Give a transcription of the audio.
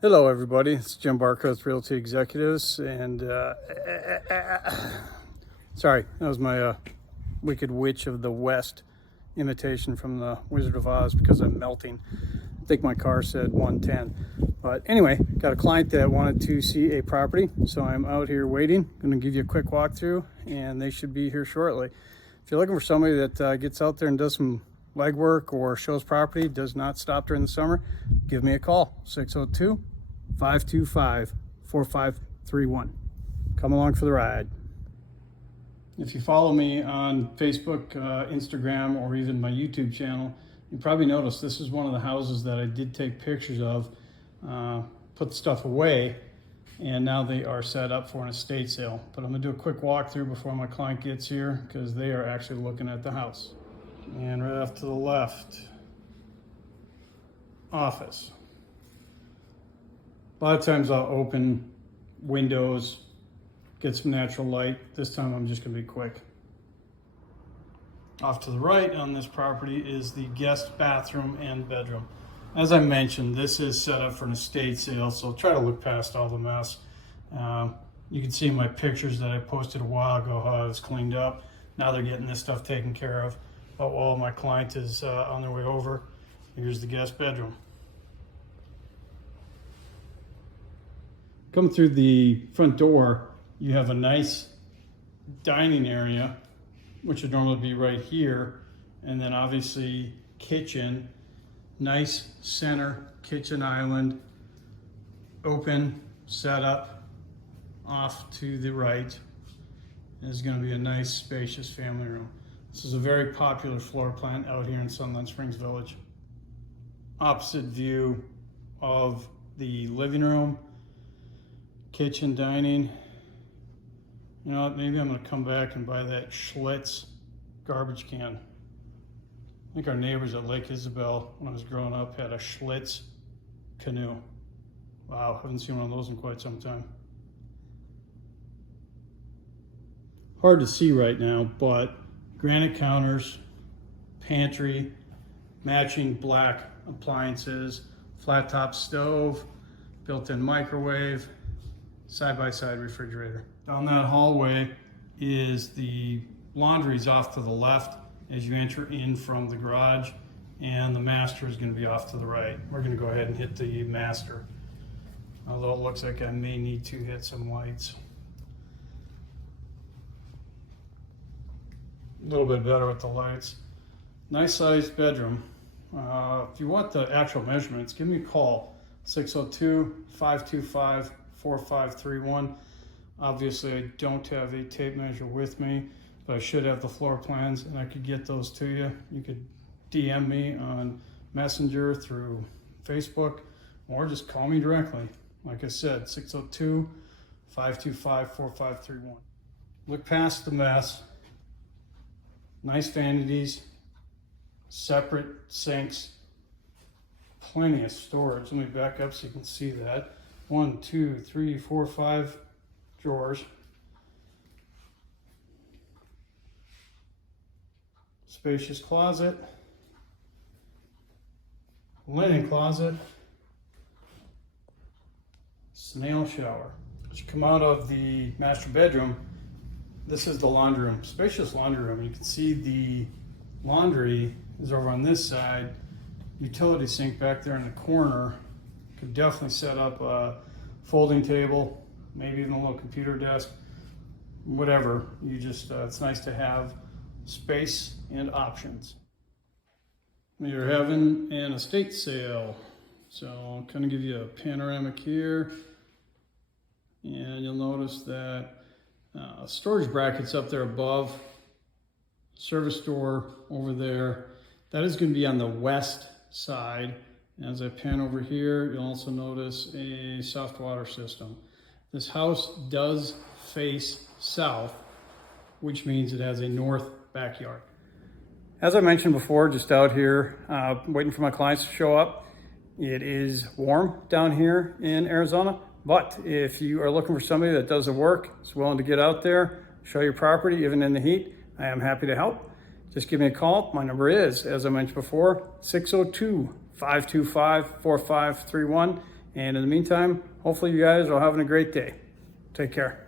Hello everybody, it's Jim Barker with Realty Executives, and sorry, that was my Wicked Witch of the West imitation from the Wizard of Oz because I'm melting. I think my car said 110. But anyway, got a client that wanted to see a property, so I'm out here waiting. I'm going to give you a quick walkthrough, and they should be here shortly. If you're looking for somebody that gets out there and does some legwork or shows property, does not stop during the summer, give me a call, 602-525-4531. Come along for the ride. If you follow me on Facebook, Instagram, or even my YouTube channel, you probably noticed this is one of the houses that I did take pictures of, put the stuff away, and now they are set up for an estate sale. But I'm gonna do a quick walkthrough before my client gets here because they are actually looking at the house. And right off to the left, office. A lot of times I'll open windows, get some natural light. This time I'm just gonna be quick. Off to the right on this property is the guest bathroom and bedroom. As I mentioned, this is set up for an estate sale, so try to look past all the mess. You can see in my pictures that I posted a while ago how it was cleaned up. Now they're getting this stuff taken care of. But while my client is on their way over, here's the guest bedroom. Come through the front door, you have a nice dining area, which would normally be right here, and then obviously kitchen, nice center kitchen island, open setup off to the right. Is going to be a nice spacious family room. This is a very popular floor plan out here in Sunland Springs Village. Opposite view of the living room, kitchen, dining. You know what, maybe I'm gonna come back and buy that Schlitz garbage can. I think our neighbors at Lake Isabel, when I was growing up, had a Schlitz canoe. Wow, haven't seen one of those in quite some time. Hard to see right now, but granite counters, pantry, matching black appliances, flat top stove, built-in microwave, side-by-side refrigerator. Down that hallway is the laundry's off to the left as you enter in from the garage, and the master is going to be off to the right. We're going to go ahead and hit the master, although it looks like I may need to hit some lights. A little bit better with the lights. Nice sized bedroom. If you want the actual measurements, give me a call, 602-525-4531. Obviously I don't have a tape measure with me, but I should have the floor plans and I could get those to you. You could DM me on Messenger, through Facebook, or just call me directly. Like I said, 602-525-4531. Look past the mess. Nice vanities, separate sinks, plenty of storage. Let me back up so you can see that. 1, 2, 3, 4, 5 drawers. Spacious closet, linen closet, snail shower. As you come out of the master bedroom, this is the laundry room, spacious laundry room. You can see the laundry is over on this side. Utility sink back there in the corner. Could definitely set up a folding table, maybe even a little computer desk, whatever. You just, it's nice to have space and options. We are having an estate sale. So I'll kind of give you a panoramic here. And you'll notice that storage brackets up there above, service door over there. That is going to be on the west side. As I pan over here, you'll also notice a soft water system. This house does face south, which means it has a north backyard. As I mentioned before, just out here waiting for my clients to show up. It is warm down here in Arizona. But if you are looking for somebody that does the work, is willing to get out there, show your property, even in the heat, I am happy to help. Just give me a call. My number is, as I mentioned before, 602-525-4531. And in the meantime, hopefully you guys are having a great day. Take care.